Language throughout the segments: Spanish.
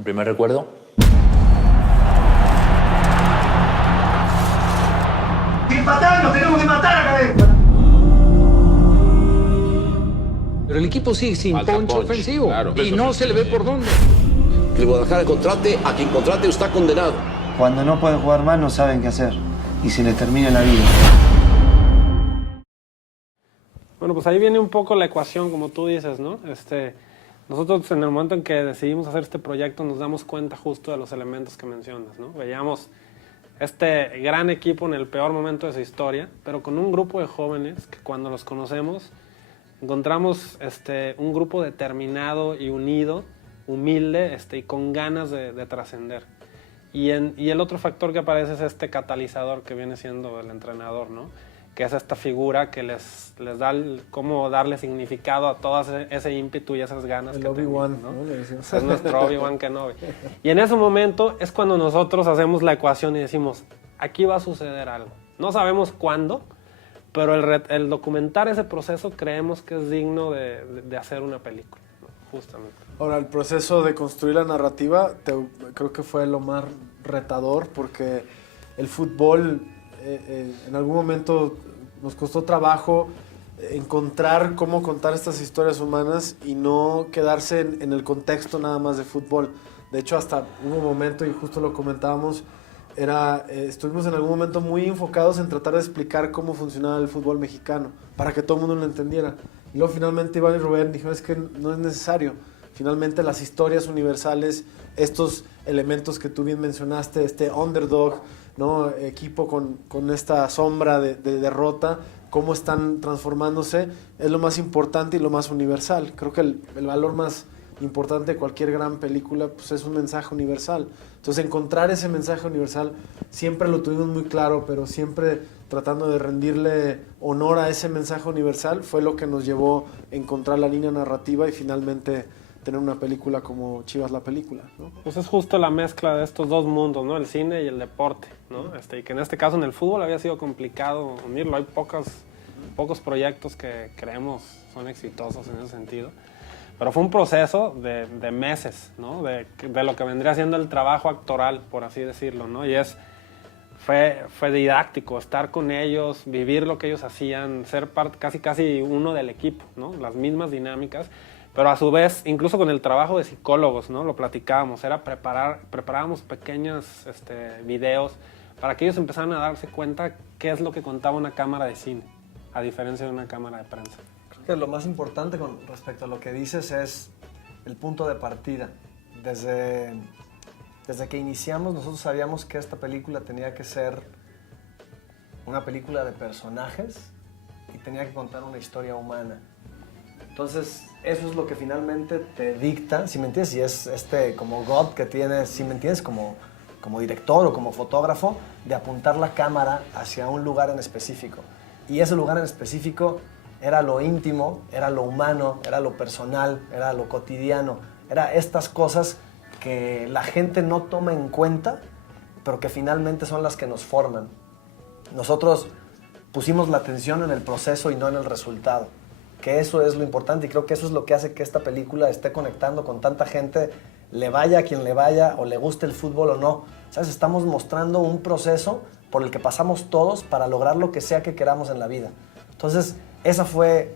El primer recuerdo. ¡Sin matar! ¡Nos tenemos que matar acá adentro! Pero el equipo sigue sin punch ofensivo, claro. Y no se le ve por dónde. Que el Guadalajara contrate a quien contrate está condenado. Cuando no pueden jugar más no saben qué hacer y se les termina la vida. Bueno, pues ahí viene un poco la ecuación, como tú dices, ¿no? Nosotros en el momento en que decidimos hacer este proyecto nos damos cuenta justo de los elementos que mencionas, ¿no? Veíamos este gran equipo en el peor momento de su historia, pero con un grupo de jóvenes que cuando los conocemos encontramos un grupo determinado y unido, humilde y con ganas de trascender. Y el otro factor que aparece es este catalizador que viene siendo el entrenador, ¿no? Que es esta figura que les da cómo darle significado a todo ese ímpetu y esas ganas el que Obi-Wan, tenemos, ¿no? ¿no? Es nuestro Obi-Wan Kenobi. Y en ese momento es cuando nosotros hacemos la ecuación y decimos, aquí va a suceder algo. No sabemos cuándo, pero el documentar ese proceso creemos que es digno de hacer una película, ¿no? Justamente. Ahora, el proceso de construir la narrativa creo que fue lo más retador porque el fútbol en algún momento nos costó trabajo encontrar cómo contar estas historias humanas y no quedarse en el contexto nada más de fútbol. De hecho, hasta hubo un momento, y justo lo comentábamos, estuvimos en algún momento muy enfocados en tratar de explicar cómo funcionaba el fútbol mexicano, para que todo el mundo lo entendiera. Y luego finalmente Iván y Rubén dijeron, es que no es necesario. Finalmente las historias universales, estos elementos que tú bien mencionaste, este underdog, ¿no? Equipo con esta sombra de derrota, cómo están transformándose, es lo más importante y lo más universal. Creo que el valor más importante de cualquier gran película pues es un mensaje universal. Entonces encontrar ese mensaje universal siempre lo tuvimos muy claro, pero siempre tratando de rendirle honor a ese mensaje universal fue lo que nos llevó a encontrar la línea narrativa y finalmente tener una película como Chivas la película, ¿no? Pues es justo la mezcla de estos dos mundos, ¿no? El cine y el deporte, ¿no? Y que en este caso en el fútbol había sido complicado unirlo. Hay pocos proyectos que creemos son exitosos en ese sentido. Pero fue un proceso de meses, ¿no? De lo que vendría siendo el trabajo actoral, por así decirlo, ¿no? Y fue didáctico, estar con ellos, vivir lo que ellos hacían, ser casi uno del equipo, ¿no? Las mismas dinámicas. Pero a su vez, incluso con el trabajo de psicólogos, ¿no? Lo platicábamos, preparábamos pequeños videos para que ellos empezaran a darse cuenta qué es lo que contaba una cámara de cine, a diferencia de una cámara de prensa. Creo que lo más importante con respecto a lo que dices es el punto de partida. Desde que iniciamos, nosotros sabíamos que esta película tenía que ser una película de personajes y tenía que contar una historia humana. Entonces, eso es lo que finalmente te dicta, si me entiendes, y es como God que tienes, si me entiendes, como director o como fotógrafo, de apuntar la cámara hacia un lugar en específico. Y ese lugar en específico era lo íntimo, era lo humano, era lo personal, era lo cotidiano. Era estas cosas que la gente no toma en cuenta, pero que finalmente son las que nos forman. Nosotros pusimos la atención en el proceso y no en el resultado. Que eso es lo importante y creo que eso es lo que hace que esta película esté conectando con tanta gente, le vaya a quien le vaya o le guste el fútbol o no. ¿Sabes? Estamos mostrando un proceso por el que pasamos todos para lograr lo que sea que queramos en la vida. Entonces, eso fue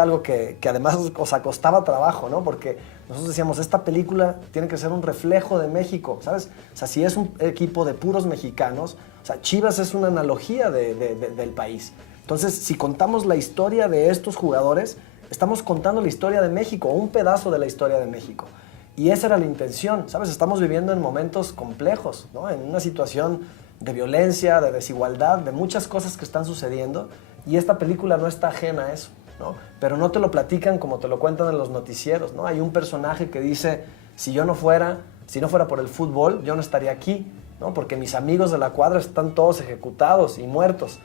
algo que además costaba trabajo, ¿no? Porque nosotros decíamos, esta película tiene que ser un reflejo de México, ¿sabes? O sea, si es un equipo de puros mexicanos, o sea, Chivas es una analogía del país. Entonces, si contamos la historia de estos jugadores, estamos contando la historia de México, un pedazo de la historia de México. Y esa era la intención, ¿sabes? Estamos viviendo en momentos complejos, ¿no? En una situación de violencia, de desigualdad, de muchas cosas que están sucediendo. Y esta película no está ajena a eso, ¿no? Pero no te lo platican como te lo cuentan en los noticieros, ¿no? Hay un personaje que dice, si no fuera por el fútbol, yo no estaría aquí, ¿no? Porque mis amigos de la cuadra están todos ejecutados y muertos.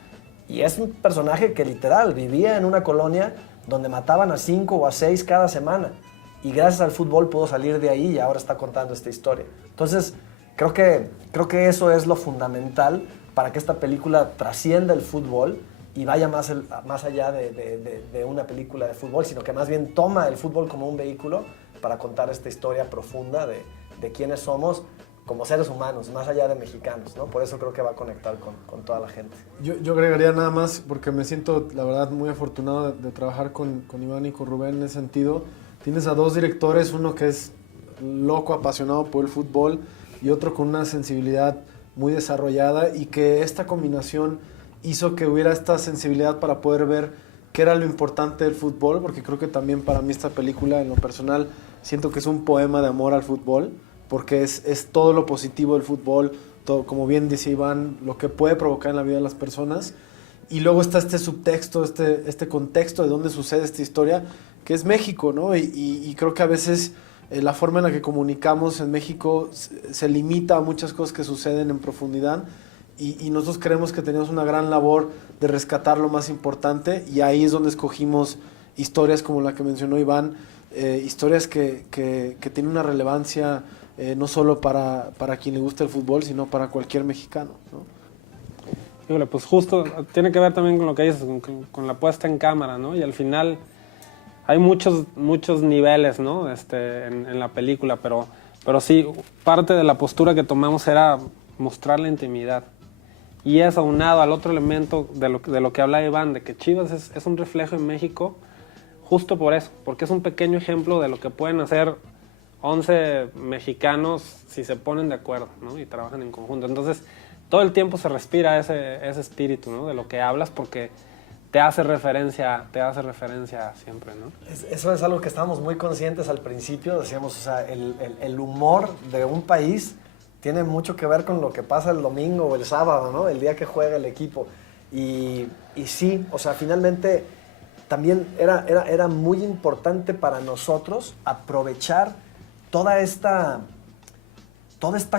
Y es un personaje que literal vivía en una colonia donde mataban a 5 o a 6 cada semana. Y gracias al fútbol pudo salir de ahí y ahora está contando esta historia. Entonces, creo que eso es lo fundamental para que esta película trascienda el fútbol y vaya más allá de una película de fútbol, sino que más bien toma el fútbol como un vehículo para contar esta historia profunda de de quiénes somos como seres humanos, más allá de mexicanos, ¿no? Por eso creo que va a conectar con toda la gente. Yo agregaría nada más, porque me siento, la verdad, muy afortunado de trabajar con Iván y con Rubén en ese sentido. Tienes a dos directores, uno que es loco, apasionado por el fútbol, y otro con una sensibilidad muy desarrollada, y que esta combinación hizo que hubiera esta sensibilidad para poder ver qué era lo importante del fútbol, porque creo que también para mí esta película, en lo personal, siento que es un poema de amor al fútbol, porque es todo lo positivo del fútbol, todo, como bien dice Iván, lo que puede provocar en la vida de las personas. Y luego está este subtexto, este contexto de dónde sucede esta historia, que es México, ¿no? Y creo que a veces la forma en la que comunicamos en México se limita a muchas cosas que suceden en profundidad, y nosotros creemos que tenemos una gran labor de rescatar lo más importante, y ahí es donde escogimos historias como la que mencionó Iván, historias que tienen una relevancia no solo para quien le gusta el fútbol, sino para cualquier mexicano, ¿no? Híjole, pues justo tiene que ver también con lo que dices, con la puesta en cámara, ¿no? Y al final hay muchos niveles, ¿no? En la película, pero sí, parte de la postura que tomamos era mostrar la intimidad. Y es aunado al otro elemento de lo que habla Iván, de que Chivas es un reflejo en México, justo por eso, porque es un pequeño ejemplo de lo que pueden hacer 11 mexicanos si se ponen de acuerdo, ¿no? Y trabajan en conjunto. Entonces, todo el tiempo se respira ese espíritu, ¿no? De lo que hablas, porque te hace referencia siempre, ¿no? Eso es algo que estábamos muy conscientes al principio. Decíamos, o sea, el humor de un país tiene mucho que ver con lo que pasa el domingo o el sábado, ¿no? El día que juega el equipo. Y sí, o sea, finalmente también era muy importante para nosotros aprovechar toda esta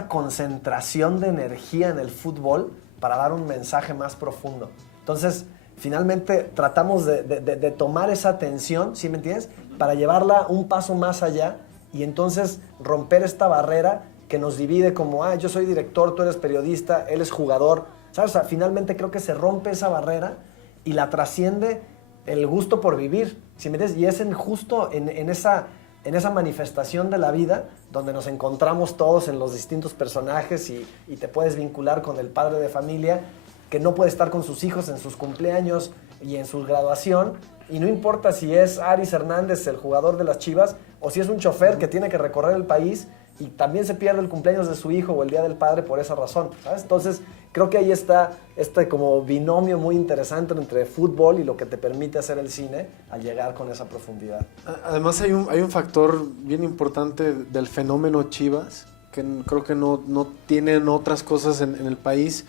concentración de energía en el fútbol para dar un mensaje más profundo. Entonces, finalmente tratamos de tomar esa atención, ¿sí me entiendes? Para llevarla un paso más allá y entonces romper esta barrera que nos divide como, yo soy director, tú eres periodista, él es jugador, ¿sabes? O sea, finalmente creo que se rompe esa barrera y la trasciende el gusto por vivir, ¿sí me entiendes? Y es justo en esa manifestación de la vida donde nos encontramos todos en los distintos personajes y te puedes vincular con el padre de familia que no puede estar con sus hijos en sus cumpleaños y en su graduación, y no importa si es Aris Hernández, el jugador de las Chivas, o si es un chofer que tiene que recorrer el país y también se pierde el cumpleaños de su hijo o el Día del Padre por esa razón, ¿sabes? Entonces, creo que ahí está este como binomio muy interesante entre fútbol y lo que te permite hacer el cine al llegar con esa profundidad. Además hay un factor bien importante del fenómeno Chivas, que creo que no tienen otras cosas en el país,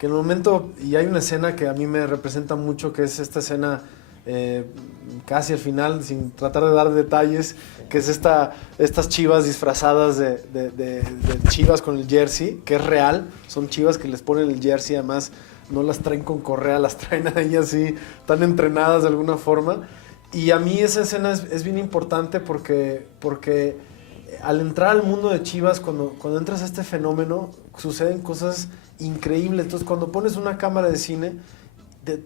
que en el momento, y hay una escena que a mí me representa mucho, que es esta escena casi al final, sin tratar de dar detalles, que es estas chivas disfrazadas de chivas con el jersey, que es real, son chivas que les ponen el jersey, además no las traen con correa, las traen ahí así, tan entrenadas de alguna forma. Y a mí esa escena es bien importante porque al entrar al mundo de Chivas, cuando entras a este fenómeno, suceden cosas increíbles. Entonces, cuando pones una cámara de cine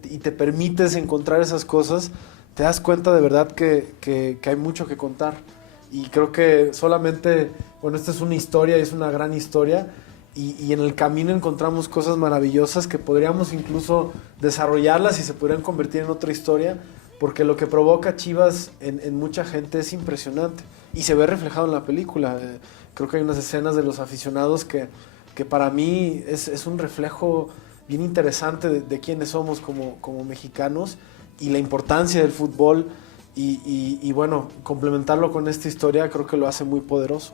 y te permites encontrar esas cosas, te das cuenta de verdad que hay mucho que contar. Y creo que solamente, bueno, esta es una historia, es una gran historia, y en el camino encontramos cosas maravillosas que podríamos incluso desarrollarlas y se podrían convertir en otra historia, porque lo que provoca Chivas en mucha gente es impresionante y se ve reflejado en la película. Creo que hay unas escenas de los aficionados que para mí es un reflejo bien interesante de quiénes somos como mexicanos y la importancia del fútbol, y bueno, complementarlo con esta historia creo que lo hace muy poderoso.